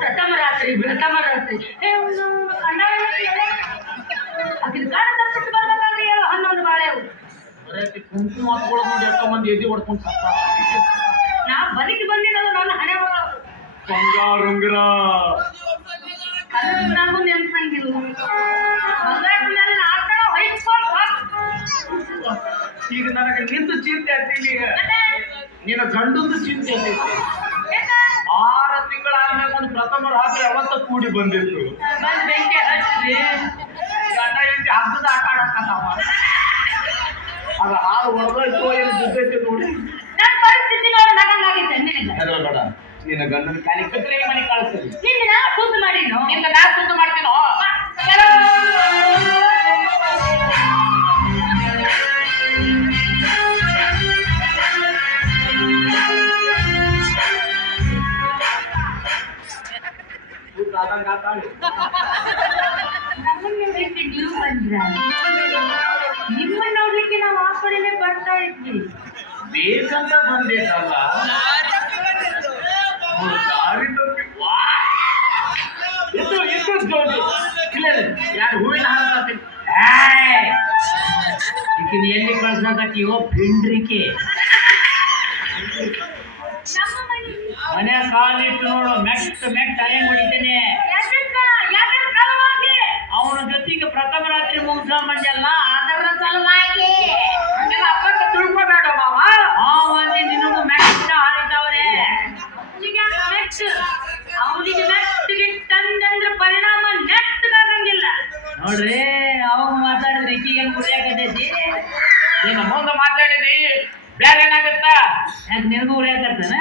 ಪ್ರಥಮ ರಾತ್ರಿ ಏ ಒಂದು ಕಂಡಾಯ ಅಕಿನ ಕಾಣ ತಪ್ಪಿಟ್ಟು ಬರ್ಬೇಕಾದ್ರೆ 11 ಬಾಳೆವು ಕುಂಕುಮ ಹಾಕೊಳ್ಳೋದು ನೋಡಿ ಎಷ್ಟೋ ಮಂದಿ ಎದಿ ಹೊಡ್ಕೊಂಡು ಸತ್ತ. ನಾ ಬದುಕಿ ಬಂದಿನಲ್ಲ ನನ್ನ ಹಣೆ ಬರೋದು ಬಂಗಾರುಂಗ್ರ ಅದು ನನಗೂ ನೆನಪಂಗಿಲ್ಲ. ಬಂಗಾರ ಮೇಲೆ ಆಟೋ ಹೊಯ್ಕೊಂಡು ಈಗ ನನಗೆ ನಿಂತು ಚಿಂತೆ ಆಗ್ತೀನಿ. ನಿನ್ನ ಗಂಡಂದು ಚಿಂತೆ ಆಗ್ತೈತಿ. 6 ತಿಂಗಳಾದ್ಮೇಲೆ ಒಂದು ಪ್ರಥಮ ರಾತ್ರಿ ಅವತ್ತ ಕೂಡಿ ಬಂದಿತ್ತು. ಬಂದು ಬೆಂಕಿ ಹಚ್ಚಿ ಗಂಡ ಹೆಂಡತಿ ಹಗ್ಗದ ಆಟ ಆಡಕ್ಕಂತಾವ. ಅದು ಹಾಲು ಹೊಡೆದೋಯ್ತು ಏನು ಬಿದ್ದೈತಿ ನೋಡಿ. ನನ್ನ ಪರಿಸ್ಥಿತಿ ನೋಡಿ ನಗಂಗಾಗಿದ್ದೆ ನಿನಗೆ. ಬೇಡ ನಿನ್ನ ಗಂಡನ ಕಾಲಿ ಕತ್ತರೆ ಮನೆ ಕಳಿಸ್ತೀನಿ. ನಿನ್ನ ನಾ ಶುದ್ಧ ಮಾಡೀನು. ನಿನ್ನ ನಾ ಶುದ್ಧ ಮಾಡ್ತೀನೋ. ನಮ್ಮನ್ನ ಬಿಟ್ಟು ನೀವು ಬಂದ್ರ ನಿಮ್ಮನ್ನ ನೋಡ್ಲಿಕ್ಕೆ ನಾವು ಆ ಕಡೆನೆ ಬರ್ತಾ ಇದ್ವಿ. ಬೇಕಂತ ಬಂದೇತಲ್ಲ ದಾರಿ ತಪ್ಪಿ ಇಲ್ಲ ಯಾರು ಹೂವಿನ ಹಾರ ಈಕಿನ ಎಲ್ಲಿ ಕಳ್ಸಕತ್ತೀವೋ ಪಿಂಡ್ರಿಕೆ ಮನೆ ಕಾಲಿಟ್ಟು ನೋಡು ಮೆಟ್ಟ ಅಲೆ ಹೊಡಿತೇನೆ. ಅವನ ಜೊತೆಗೆ ಪ್ರಥಮ ರಾತ್ರಿ ಮುಗಿಸ ಮಂಜಲ್ಲ ಅದರ ಸಲುವಾಗಿ ಅಪ್ಪಕ್ಕ ತಿಳ್ಕೊಬೇಡ ಮಾವ. ಮಂದಿ ನಿನಗೂ ಮೆಟ್ಟ ಹಾರಿದವ್ರೆ. ಅವನಿಗೆ ನೆಟ್ಟಿಗೆ ತಂದಂದ್ರ ಪರಿಣಾಮ ನೆಟ್ಟಗಾಗಂಗಿಲ್ಲ ನೋಡ್ರಿ ಅವಾಗ ಮಾತಾಡಿದ್ರೆ ಈಕಿಗೆ ಉರಿಯಾಕತೈತಿ. ನೀನು ಮುಂದೆ ಮಾತಾಡಿದಿ ಬೇರೆ ಏನಾಗತ್ತ. ಯಾಕೆ ನಿನಗೂ ಉರಿಯಾಕತ್ತಾನ?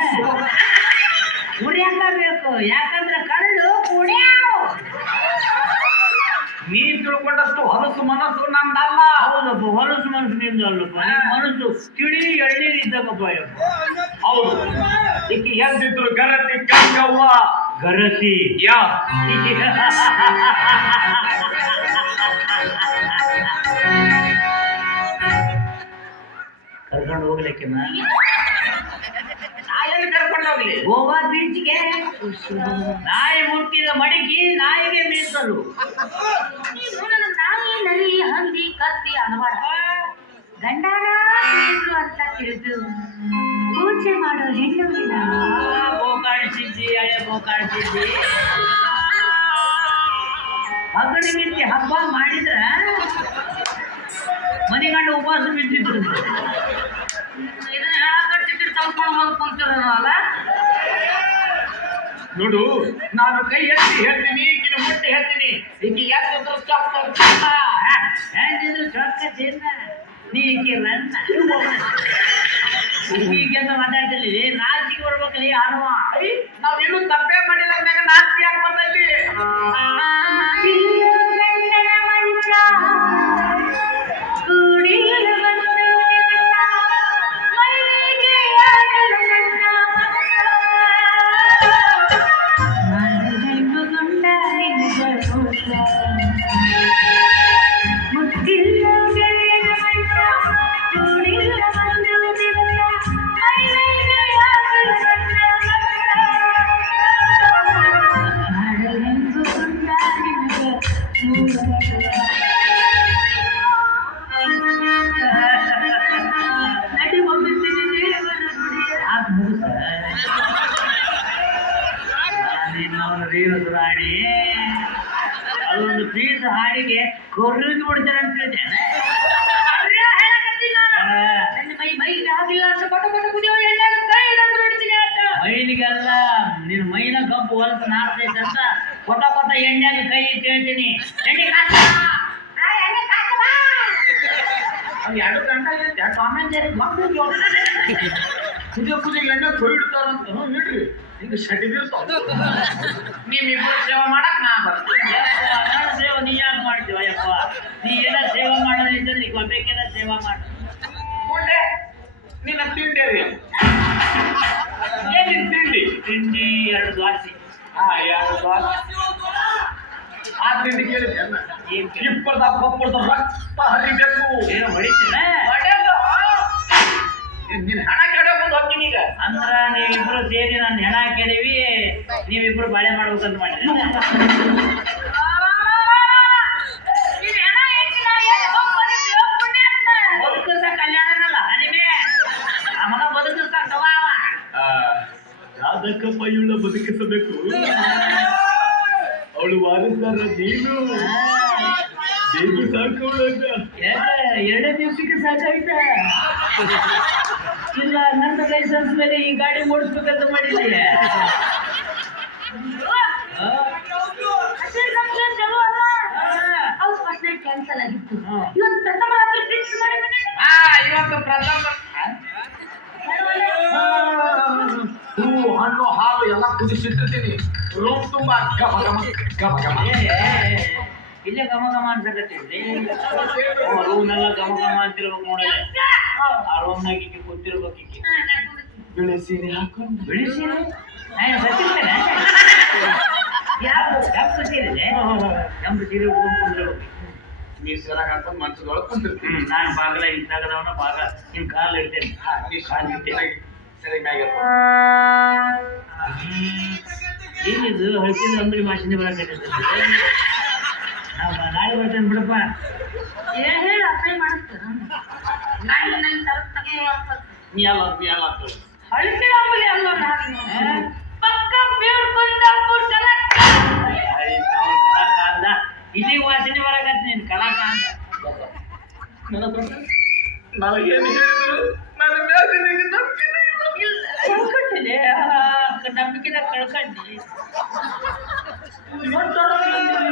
ಉರಿಯಾಕಬೇಕು. ಯಾಕಂದ್ರೆ ಕಳ್ಳು ಕುಡಿಯಾವ್. ನೀ ತಿಳ್ಕೊಂಡಷ್ಟು ಹೊಲಸು ಮನಸ್ಸು ನಂದಲ್ಲ. ಹೌದಪ್ಪ, ಹೊಲಸು ಮನಸ್ಸು ನಿಂದು ಅಲ್ಲಪ್ಪ. ಮನಸ್ಸು ತಿಳಿ ಎಳ್ಳೀರು ಇದ್ದಾಗಪ್ಪ. ಹೌದು ಈಕಿ ಎಂದಿದ್ರು ಗರತಿ ಕಂಗವ್ವ. ಗರತಿ ಯಾ ಕರ್ಕೊಂಡು ಹೋಗ್ಲಿಕ್ಕೆ ನಾಯಲ್ಲಿ ಕರ್ಕೊಂಡು ಹೋಗ್ಲಿ. ಗೋವಾ ಬೀಚ್ಗೆ ನಾಯಿ ಮುಟ್ಟಿದ ಮಡಿಕೆ ನಾಯಿಗೆ ಮೀಸಲು. ನಾಯಿ ನರಿ ಹಂದಿ ಕತ್ತಿ ಅನವಾಡ ಗಂಡನ ಅಂತ ತಿಳಿದು ಪೂಜೆ ಮಾಡೋ ಹೆಣ್ಣು ಗೋಕಾಡ್ಸಿದ್ದಿ ಅಯ್ಯ ಗೋಕಾಡ್ಸಿದ್ದಿ. ಹಗಲಿಗಿಂತ ಹಬ್ಬ ಮಾಡಿದ್ರ ಮನೆಗಂಡು ಉಪವಾಸ ಬಿದ್ದಿದ್ರು. ಇದನ್ನ ಹೇಳಕಟ್ಟಿದ್ರು ತಳ್ಕೊಂಡು ಹೋಗಿ ಕುಂತಿರಲ್ಲ. ನೋಡು ನಾನು ಕೈ ಎತ್ತಿ ಹೇಳ್ತೀನಿ ಈಗಿನ ಮುಟ್ಟಿ ಹೇಳ್ತೀನಿ. ಈಗ ಯಾಕಿದ್ರು ಹೆಂಗಿದ್ರು ಚೊಕ್ಕ ತಿನ್ನ ನೀ ರನ್ನ ಈಗೆಂತ ಮಾತಾಡ್ತಿರ್ಲಿ. ನಾಚಿಗೆ ಬರ್ಬೇಕಲ್ಲಿ ಹನುಮ. ನಾವೇನು ತಪ್ಪೇ ಮಾಡಿಲ್ಲ ನಾಚಿಕೆ ಯಾಕೆ ಬಂದಲ್ಲಿ. ಹಾಡಿ ಅದೊಂದು ಪೀಸ್ ಹಾಡಿಗೆ ಕೊರ್ರಿಗೆ ಬಿಡ್ತಾರೆ ಅಂತ ಹೇಳಿದ್ದೇನೆ. ಮೈಲಿಗೆಲ್ಲ ನಿನ್ನ ಮೈನ ಕಬ್ಬು ಹೊಲಸ ನಾಡ್ತೈತೆ ಅಂತ ಕೊಟ್ಟ ಎಣ್ಣೆಗೆ ಕೈ ಹೇಳ್ತೀನಿ. ಎರಡು ಗಂಟೆ ಕುದಿಗೆ ಎಣ್ಣೆ ಕೊಯ್ಬಿಡ್ತಾರಂತ ನೋಡ್ರಿ. ಈಗ ಶಟಿ ಬೀಳ್ತಾವ. ನೀವಿಬ್ಬರು ಸೇವೆ ಮಾಡಕ್ ನಾ ಬರ್ತೀನಿ. ಸೇವೆ ನೀ ಯಾಕೆ ಮಾಡ್ತೀವ ಯಪ್ಪ? ನೀ ಎಲ್ಲ ಸೇವೆ ಮಾಡೋದಿದ್ದಲ್ಲಿ ಗೊಬ್ಬೆಲ್ಲ ಸೇವೆ ಮಾಡ. ಮುಂದೆ ನಿನ್ನ ತಿಂಡಿ ರೀ ಏನಿನ್ ತಿಂಡಿ? ತಿಂಡಿ 2 ದ್ವಾಸೆ. 2 ದ್ವಾಸೆ. ಆ ತಿಂಡಿ ಕೇಳಿದ್ದೆ ಅನ್ನ. ಇಪ್ಪರ್ದಾಗ ಕೊಪ್ಪರ್ದ ರಕ್ತ ಹರಿಬೇಕು. ಏನು ಹೊಡಿತೇನೆ? ನಿನ್ನ ಹಣ ಕೆಡೋ ಮುಂದೆ ಹೋಗ್ತೀನಿ. ಈಗ ಅಂದ್ರ ನೀವಿಬ್ರು ಸೇರಿ ನನ್ನ ಹೆಣ ಕೆಡವಿ ನೀವಿಬ್ರು ಬಾಳೆ ಮಾಡ್ಬೇಕಂತ ಮಾಡಿದ್ರಿ ಬದುಕಿಸ ಕಲ್ಯಾಣನಲ್ಲ ನಿಮೆ ಆ ಮಗ ಬದುಕಿಸ್ತಾವ ರಾಧಕಪ್ಪಯ್ಯುಳ್ಳ ಬದುಕಿಸಬೇಕು ಅವಳು ವಾರದಾರ ನೀನು ಬೇಗ ಸಾಕವಳನ್ನ ಎರಡೇ ದಿವಸಕ್ಕೆ ಸಾಕಾಯ್ತ ಇಲ್ಲ ನನ್ನ ಲೈಸೆನ್ಸ್ ಮೇಲೆ ಈ ಗಾಡಿ ಓಡಿಸ್ಬೇಕಂತ ಮಾಡಿದ್ದೆ ಕ್ಯಾನ್ಸಲ್ ಆಗಿತ್ತು ಇವತ್ತು ಪ್ರಥಮ ರಾತ್ರಿ ಫಿಕ್ಸ್ ಮಾಡಿ ಇವತ್ತು ಪ್ರಥಮ ಹೂವು ಹಣ್ಣು ಹಾಲು ಎಲ್ಲ ಕುದಿಸಿಟ್ಟಿರ್ತೀನಿ ರೂಮ್ ತುಂಬಾ ಗಮ ಗಮ ಗಮ ಗಮ ಇಲ್ಲೇ ಘಮ ಘಮ ಅನ್ಸಕತ್ತಿದ್ರಿ ರೂಮ್ನೆಲ್ಲ ಘಮ ಘಮ ಅಂತಿರ್ಬೇಕು ನೋಡಿದ್ರೆ ಆ ರೂಮ್ನಾಗ ಈಕಿ ಕೂತಿರ್ಬೇಕು ಈಕಿ ಬಿಳಿ ಸೀರೆ ಹಾಕೊಂಡು ಬಿಳಿಸಿರು ಸತ್ತಿರ್ತೇನೆ ಯಾವ ಸೀರೆ ಕೆಂಪು ಸೀರೆ ಉಟ್ಕೊಂಡು ಕುಂದಿರ್ಬೇಕು ನೀ ಸೀರೆ ಹಾಕೊಂಡು ಮಂಚದೊಳಗೆ ಕುಂತಿರ್ತೀನಿ ನಾನು ಬಾಗಲ ಇದ್ದಾಗದವನ ಬಾಗ ನಿಮ್ ಕಾಲು ಇಡ್ತೇನೆ ನೀ ಕಾಲು ಇಟ್ಟೇನೆ ಸರಿ ಮ್ಯಾಗ ಏನಿದು ಹಳ್ಸಿದ ಅಂಗಡಿ ಮಾಸಿಂದ ಬರಕತ್ತಿದ್ದೆ ನಾವು ನಾಳೆ ಬರ್ತೇನೆ ಬಿಡಪ್ಪ ಹೇಳಿ ಅಪ್ಲೈ ಮಾಡಿಸ್ತಾರ ನೀ ಅಲ್ಲ ಹಳಿಸಿದ ಅಂಬಲಿ ಅಲ್ಲ ನಾನು ಪಕ್ಕ ಬೇಡ್ ಕುಂದಾಪುರ ಕಲಾಕಾಂದ ಇಲ್ಲಿ ವಾಸನೆ ಬರಕತ್ತ ನೀನು ಕಲಾಕಾಂದ ನನಗೇನು ಹೇಳಿದ್ರು ನನ್ನ ಮ್ಯಾಗ ನಿನಗೆ ನಂಬಿಕೆ ಇಲ್ಲ. ಕಳ್ಕೊಂಡಿದೆ ನಂಬಿಕೆನ ಕಳ್ಕೊಂಡಿ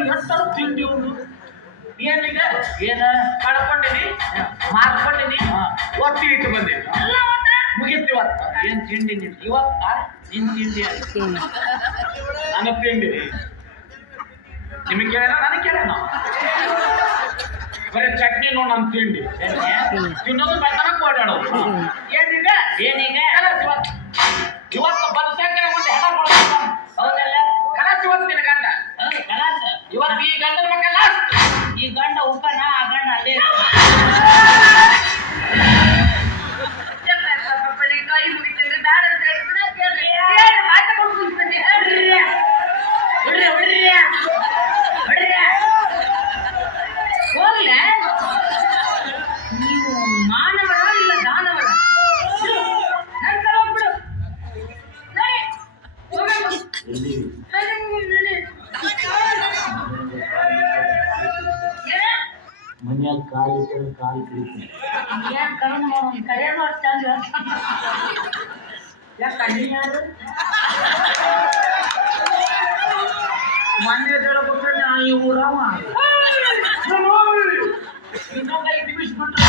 ಎಷ್ಟರ ತಿಂಡಿ ಒಂದು ಏನೀಗ ಏನ ಕಳ್ಕೊಂಡಿನಿ ಮಾರ್ಕೊಂಡಿನಿ ಒತ್ತಿ ಇಟ್ಟು ಬಂದೆ ಮುಗಿತು ಇವತ್ತು ಏನ್ ತಿಂಡಿ ನೀನು ಇವತ್ತ ನಿನ್ ತಿಂಡಿ ಅಂತ ನನ್ನ ತಿಂಡಿ ನಿಮಗೆ ಕೇಳ ನನಗೆ ಕೇಳೋಣ ಬರೀ ಚಟ್ನಿ ನೋಡ್ ನನ್ನ ತಿಂಡಿ ತಿನ್ನೋದು ಬೇಕನ ಓಡಾಡೋದು ಏನೀಗ ಏನೀಗ ಇವತ್ತು ಬದಸಂಗ ಮುಂದೆ ಹೆಣ ಕೊಡ್ಬೇಕು ಹೌದಲ್ಲ ಕನಸು ಇವತ್ತು ನಿನ್ನ ಗಂಡ ಕಲಾಸ ಇವತ್ತು ಈ ಗಂಡನ ಮಕ್ಕ ಲಾಸ್ಟ್ ಈ ಗಂಡ ಉಪ್ಪನ ಆ ಗಂಡ ಅಲ್ಲೇ ಕೈ ಮುಗಿತಂದ್ರೆ ಬ್ಯಾಡ ಅಂತ ಹೋಗ್ಲ ನೀವು ಮಾನವರ ಇಲ್ಲ ದಾನವರ ನನ್ ಕಡೆ ಹೋಗ್ಬಿಡು ನಡಿ ಮನ್ಯಾಗ ಕಾಲು ಕಾಲು ಕಳಿತೀನಿ ಏನ್ ಕರ್ಮ ಮಾಡೋದು ಕರೆಯೋದು ಅಷ್ಟು ಚಂದ ಯಾಕೆ ಕಣ್ಣಿ ಯಾರು ಮೊನ್ನೆ ಹೇಳ್ಬಿಟ್ರೆ ನಾ ಈ ಊರವ ಇನ್ನೊಂದು 5 ನಿಮಿಷ ಬಿಟ್ರೆ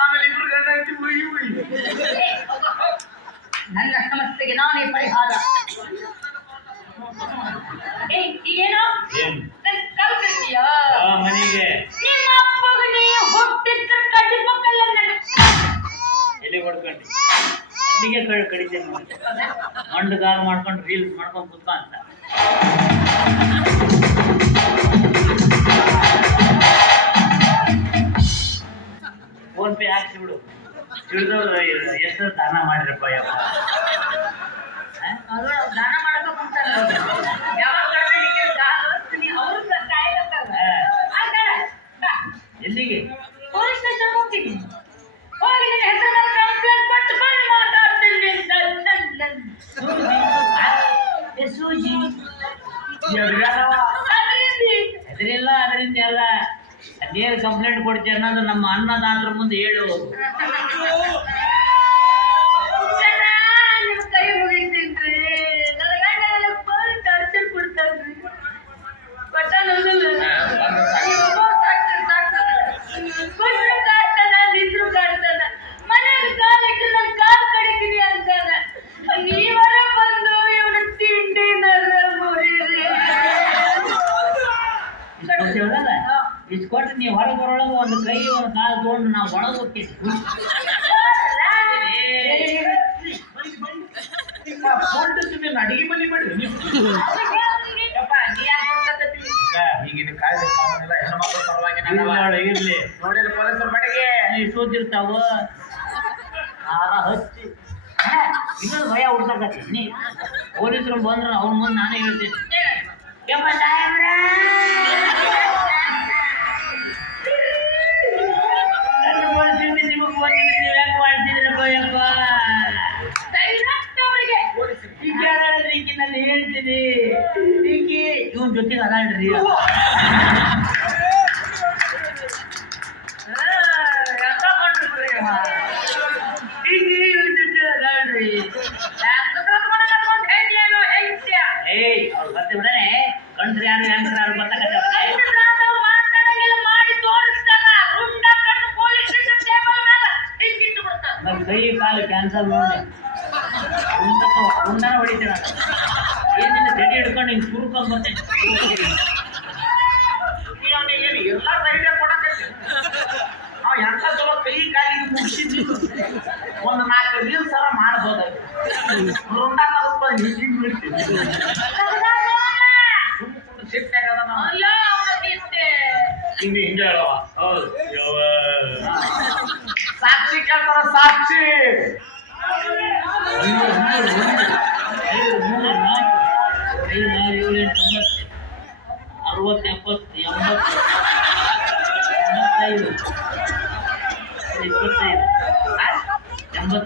ಆಮೇಲೆ ಇಬ್ರು ಗಂಡ ಐತಿ ಉಯ್ ನನ್ನ ಸಮಸ್ಯೆಗೆ ನಾನೇ ಪರಿಹಾರ ಈಗೇನೋ ಕಲ್ಪಿಸ್ತೀಯಾ ಮನೆಗೆ ನಿಮ್ಮ ಅಪ್ಪಗೆ ನೀವು ಹೋಗ್ತಿದ್ದ ಕಡ್ಡಿ ಮಕ್ಕಳ ನನಗೆ ಎಲ್ಲಿ ಹೊಡ್ಕೊಂಡು ಅಲ್ಲಿಗೆ ಕಡಿತೇನೆ ಮಂಡಗಾರ ಮಾಡ್ಕೊಂಡು ರೀಲ್ಸ್ ಮಾಡ್ಕೊಂಡು ಕುತ್ತ ಅಂತ ಫೋನ್ ಪೇ ಹಾಕ್ಸಿ ಬಿಡು ತಿಳಿದವ್ರು ಎಷ್ಟು ದಾನ ಮಾಡಿರಪ್ಪ ಯಪ್ಪ ಅವರು ದಾನ ಮಾಡಬೇಕು ಅಂತ ಯಾವಾಗ ಅವರು ಕಾಯ್ಬೇಕಾಗ ಎಲ್ಲಿಗೆ ಪೊಲೀಸ್ ಸ್ಟೇಷನ್ ಹೋಗ್ತೀನಿ ಹೋಗಿ ನಿನ್ನ ಹೆಸರು ಮೇಲೆ ಕಂಪ್ಲೇಂಟ್ ಕೊಟ್ಟು ಬಂದು ಮಾತಾಡ್ತೀನಿ ಸೂಜಿ ಅದರಿಂದ ಅದರಿಂದ ಎಲ್ಲ ನೇರ ಕಂಪ್ಲೇಂಟ್ ಕೊಡ್ತೀವಿ ಅನ್ನೋದು ನಮ್ಮ ಅನ್ನದಾತರ ಮುಂದೆ ಹೇಳು ನಿಮ್ಮ ಕೈ ಮುಗಿತೀನಿ ನನ್ನ ಗಂಡ ನನಗೆ ಫುಲ್ ಟಾರ್ಚರ್ ಕೊಡ್ತಾರ್ರಿ ಕೊಟ್ಟರು ಕಾಡ್ತಾನ ನಿಂತ್ರು ಕಾಡ್ತಾನ ಮನೆಯಾಗ ಕಾಲಿಟ್ಟು ನನ್ನ ಕಾಲು ಕಡಿತೀನಿ ಅಂತಾನ ನೀವರ ಬಂದು ಇವನ ತಿಂಡಿ ಮುರಿರಿ ಇಷ್ಟು ಕೊಟ್ಟು ನೀವು ಹೊರಗೆ ಬರೋಳಗೆ ಒಂದು ಕೈ ಒಂದು ಕಾಲು ತೊಗೊಂಡು ನಾವು ಒಳಗೆ ಹೋಗ್ತೀವಿ ಅಡಿಗೆ ಮನೆ ಮಾಡ್ರಿ ಈಗಿನ ಕಾಯ್ದೆ ಕಾನೂನೆಲ್ಲ ಹೆಣ್ಮಕ್ಳ ಪರವಾಗಿ ಇರ್ಲಿ ನೋಡಿದ್ರೆ ಪೊಲೀಸರ ಮನೆಗೆ ಇಷ್ಟೊತ್ತಿರ್ತಾವ ಹಾರ ಹಚ್ಚಿ ಇನ್ನೊಂದು ಭಯ ಹುಡ್ಸಕತ್ತಿ ನೀ ಪೊಲೀಸರು ಬಂದ್ರೆ ಅವ್ನ ಮುಂದೆ ನಾನೇ ಹೇಳ್ತೀನಿ ಯಪ್ಪ ಸಾಹೇಬ್ರ ನನ್ನ ಮಾಡ್ತೀನಿ ನಿಮಗೆ ಬಂದಿದ್ರೆ ನೀವು ಹೆಂಗೆ ಮಾಡ್ತಿದ್ರಪ್ಪ ಯಪ್ಪ ಈಗ ಅದಾಳ್ರಿ ಈಗಿನಲ್ಲಿ ಹೇಳ್ತೀನಿ ಈಕಿ ಇವನ್ ಜೊತೆಗೆ ಅದಾಳ್ರಿ ಕಂಡ್ರಿ ಯಾರು ಹೆಂಗ್ರಾರು ನನ್ನ ಕೈ ಕಾಲು ಕ್ಯಾನ್ಸಲ್ ನೋಡಿ ಉಂಡನ ಹೊಡಿತೀರ ಏನಿಲ್ಲ ಜಡಿ ಹಿಡ್ಕೊಂಡು ಹಿಂಗೆ ಸುರ್ಕೊಂಡ್ ಬರ್ತೇನೆ ಎಲ್ಲ ಧೈರ್ಯ ಕೊಡಕತ್ತಿ ನಾವು ಎಂತ ಚಲೋ ಕೈ ಕಾಲಿಗೆ ಮುಗಿಸಿದ್ದು ಒಂದು 4 ರೀಲ್ಸ್ ಸರ ಮಾಡ್ಬೋದಾಗಿ ರುಂಡ ಹಿಂಗೆ ಬಿಡ್ತೀವಿ ಶಿಫ್ಟ್ ಆಗದ ಹಿಂಗೆ ಹಿಂಗೆ ಹೇಳವ ಹೌದು ಸಾಕ್ಷಿ ಕೇಳ್ತಾರ ಸಾಕ್ಷಿ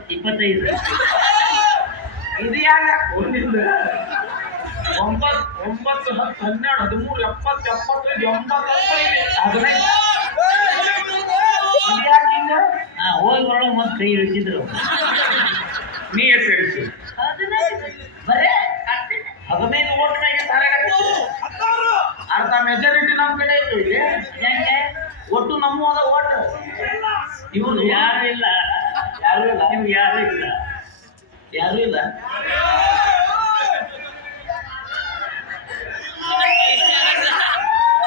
25 ಇದು ಯಾಕ ಒಂದಿಲ್ಲ 9 10 12 13 70 75 ಹೋಗಿ ಬರೋ ಮತ್ತೆ ಕೈ ಇಳಿಸಿದ್ರು ನೀ ಎಷ್ಟು ಹೇಳಿಸಿ ಬರೇ 15 ಓಟ್ ಮ್ಯಾಗೆ ಅರ್ಧ ಮೆಜಾರಿಟಿ ನಮ್ಮ ಕಡೆ ಇತ್ತು ಇಲ್ಲಿ ಒಟ್ಟು ನಮ್ಮ ಓಟ್ ಇವ್ರು ಯಾರು ಇಲ್ಲ ನಿಮ್ಗೆ ಯಾರು ಇಲ್ಲ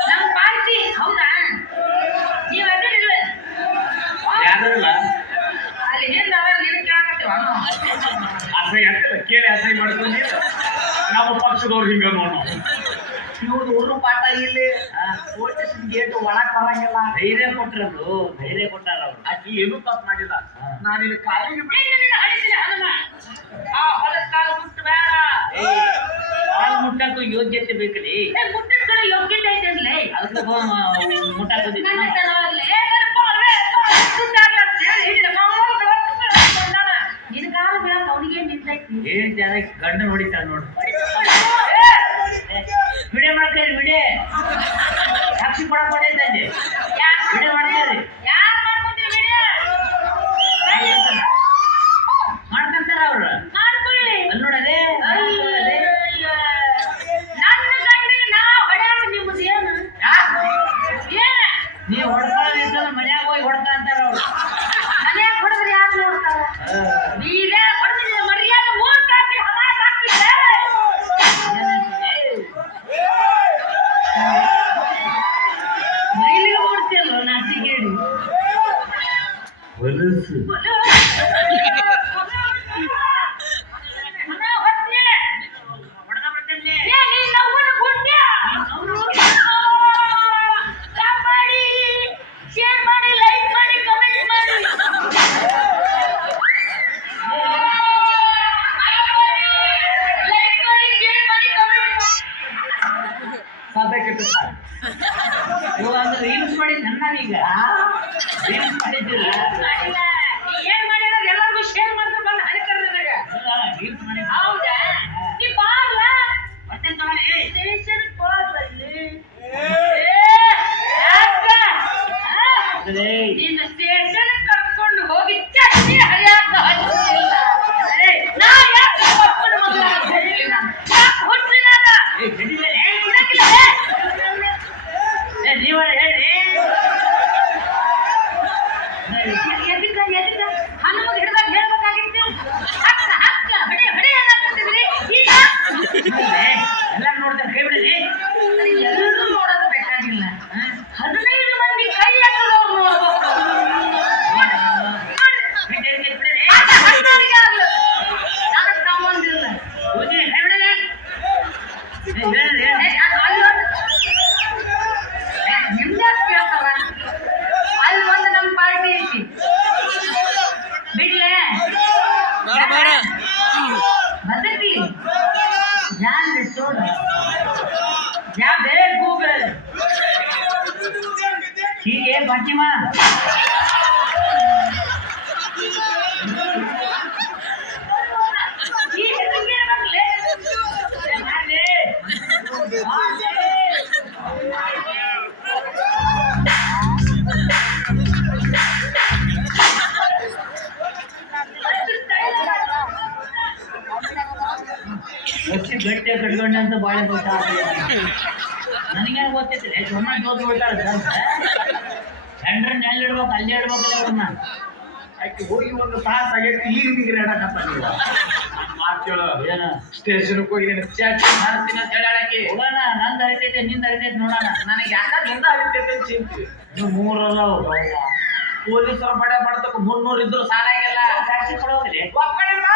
ನಮ್ಮ ಪಾರ್ಟಿ ಹೌದಾ ನೀವು ಅದಿರಲ್ಲ ಯಾರು ಇಲ್ಲ ಅಲ್ಲಿ ಹಿಂದ ನೀನು ಕೇಳಕತ್ತೀವ ಅಸಹ್ಯ ಆಗ್ತದೆ ಕೇಳಿ ಅಸಹ್ಯ ಮಾಡ್ಕೊಂಡು ನಮ್ಮ ಪಕ್ಷದವ್ರು ಹಿಂಗ ನೋಡೋಣ ಇವ್ರದ್ದು ಹುಡುಗ ಪಾಠ ಇಲ್ಲಿ ಪೊಲೀಸಿನ ಗೇಟ್ ಒಳಕ್ ಬರಂಗಿಲ್ಲ ಧೈರ್ಯ ಕೊಟ್ಟಾರ ಅವ್ರು ಆಕಿ ಏನೂ ತಪ್ಪು ಮಾಡಿಲ್ಲ ನಾನು ಇಲ್ಲಿ ಕಾಲಿಗೆ ಆ ಹೊಲದ ಕಾಲು ಮುಟ್ಟು ಬೇಡ ಕಾಲು ಮುಟ್ಟಕ್ಕೂ ಯೋಗ್ಯತೆ ಬೇಕಲ್ಲಿ ಮುಟ್ಟಿದ ಕಡೆ ಯೋಗ್ಯತೆ ಐತೆ ಅದಕ್ಕೆ ಮುಟ್ಟಕ್ಕೆ ನಿನ್ನ ಕಾಲ ಬೀಳಕ್ ಅವನಿಗೆ ನಿಂತೈತಿ ಏನ್ ಜನ ಗಂಡ ಹೊಡಿತಾಳ ನೋಡು ವಿಡಿಯೋ ಮಾಡ್ತೀರಿ ವಿಡಿಯೋ ಸಾಕ್ಷಿ ಕೊಡಕ್ ಹೊಡೆಯಂತೆ ವಿಡಿಯೋ ಮಾಡ್ತೀರಿ ಯಾರು ಮಾಡ್ಕೊಂತೀರಿ ವಿಡಿಯೋ ಮಾಡ್ಕೊಂತಾರ ಅವ್ರು ಮಾಡ್ಕೊಳ್ಳಿ ಅಲ್ಲಿ ನೋಡದೆ ನನ್ನ ಗಂಡಿಗೆ ನಾ ಹೊಡ್ಯಾಕ ನಿಮ್ಮದು ಏನು ಏನ ನೀವು ಹೊಡ್ಕೊಳ್ಳೋದಿತ್ತು ಮನ್ಯಾಗ ಹೋಗಿ ಹೊಡ್ಕೊಂತಾರ ಅವ್ರು ಮನ್ಯಾಗ ಹೊಡೆದ್ರೆ ಯಾರು ನೋಡ್ತಾರ ನೀವೇ ಹೊಡೆದ್ರೆ ಮರ್ಯಾದೆ 3 ತಾಸಿಗೆ ಹಮಾಸ್ ಆಗ್ತಿದ್ದೆ ಮೈಲಿಗೆ ಓಡ್ತಿಯಲ್ಲ ನಾಚಿಗೇಡಿ ಹೊಲಸು ಇವಾಗ ರೀಲ್ಸ್ ಮಾಡಿ ನಾವೀಗ ರೀಲ್ಸ್ ಮಾಡಿದ್ದೀರ ಏನ್ ಮಾಡಿರೋದು ಎಲ್ಲರಿಗೂ ಶೇರ್ ಮಾಡ್ತಾರೆ ಬಂದು ಹರಿಕರ್ ನನಗ ರೀಲ್ಸ್ ಮಾಡಿ ಹೌದಾ ನೀ ಬಾರ್ಲ ಮತ್ತೆ ತಗೊಳ್ಳಿ ಸ್ಟೇಷನ್ ಬಾರ್ಲ ಇಲ್ಲಿ ನಿನ್ನ ಸ್ಟೇಷನ್ ಕರ್ಕೊಂಡು ಹೋಗಿ ಚಟ್ನಿ ಹರಿಯಾಕ ಹಚ್ಚಿಲ್ಲ ನಾ ಯಾಕೆ ಕರ್ಕೊಂಡು ಮಗಳ ಹುಟ್ಟಿ ನಾನು ನೀವ ಹೇಳಿ ಹನುಮಗ್ ಹಿಡ್ದಾಗ ಹೇಳ್ಬೇಕಾಗಿತ್ತು ಹಕ್ಕ ಹೊಡೆ ಅನ್ನಕಂತಿದ್ರಿ ಈಗ ಎಲ್ಲ ನೋಡ್ತಾರೆ ಕೈ ಬಿಡಿ ಎಲ್ಲರೂ ನೋಡೋದು ಬೇಕಾಗಿಲ್ಲ 15 ಮಂದಿ ಕೈ ಎತ್ತದವ್ರು ನೋಡ್ಬೇಕು ನನಗೆ ಸಂಬಂಧಿಲ್ಲ ನಿಮ್ದೇ ಕೇಳ್ತಾವ ಅಲ್ಲಿ ಒಂದು ನಮ್ಮ ಪಾರ್ಟಿ ಐತಿ ಬಿಡ್ಲೆ ನೋಡ್ರಿ ಯಾವ್ದೇ ಗೂಗಲ್ ಹೀಗೆ ಬಾಚಿಮ ಗಟ್ಟಿ ಕಟ್ಕೊಂಡೆ ಅಂತ ಬಾಳೆ ಗೊತ್ತ ನನಗೇನು ಗೊತ್ತಿತ್ತು ಸುಮ್ಮನೆ ಜೋತ್ ಬಿಡ್ತಾಳೆ ಗಂಡ್ರನ್ನ ಎಲ್ಲಿ ಇಡ್ಬೇಕು ಅಲ್ಲಿ ಇಡ್ಬೇಕಲ್ಲ ಅವ್ರನ್ನ ಆಕೆ ಹೋಗಿ ಒಂದು ತಾಸು ಆಗೈತಿ ಈಗ ನಿಗ್ರಿ ಹೇಳಕತ್ತ ನೀವು ಮಾತು ಹೇಳು ಏನು ಸ್ಟೇಷನ್ಗೆ ಹೋಗಿ ನೀನು ಚಾಚಿ ಮಾಡ್ತೀನಿ ಅಂತ ಹೇಳಕ್ಕೆ ಹೋಗೋಣ ನಂದು ಹರಿತೈತೆ ನಿಂದು ಹರಿತೈತೆ ನೋಡೋಣ ನನಗೆ ಯಾಕಂದ ಹರಿತೈತೆ ಅಂತ ಚಿಂತಿ ನೀವು ಮೂರಲ್ಲ ಪೊಲೀಸರು ಬಡೆ ಮಾಡ್ತಕ್ಕ 300 ಇದ್ರು ಸಾಲಾಗಿಲ್ಲ ಸಾಕ್ಷಿ ಕೊಡೋಗ್ರಿ ಒಪ್ಕೊಳ್ಳಿ ಬಾ.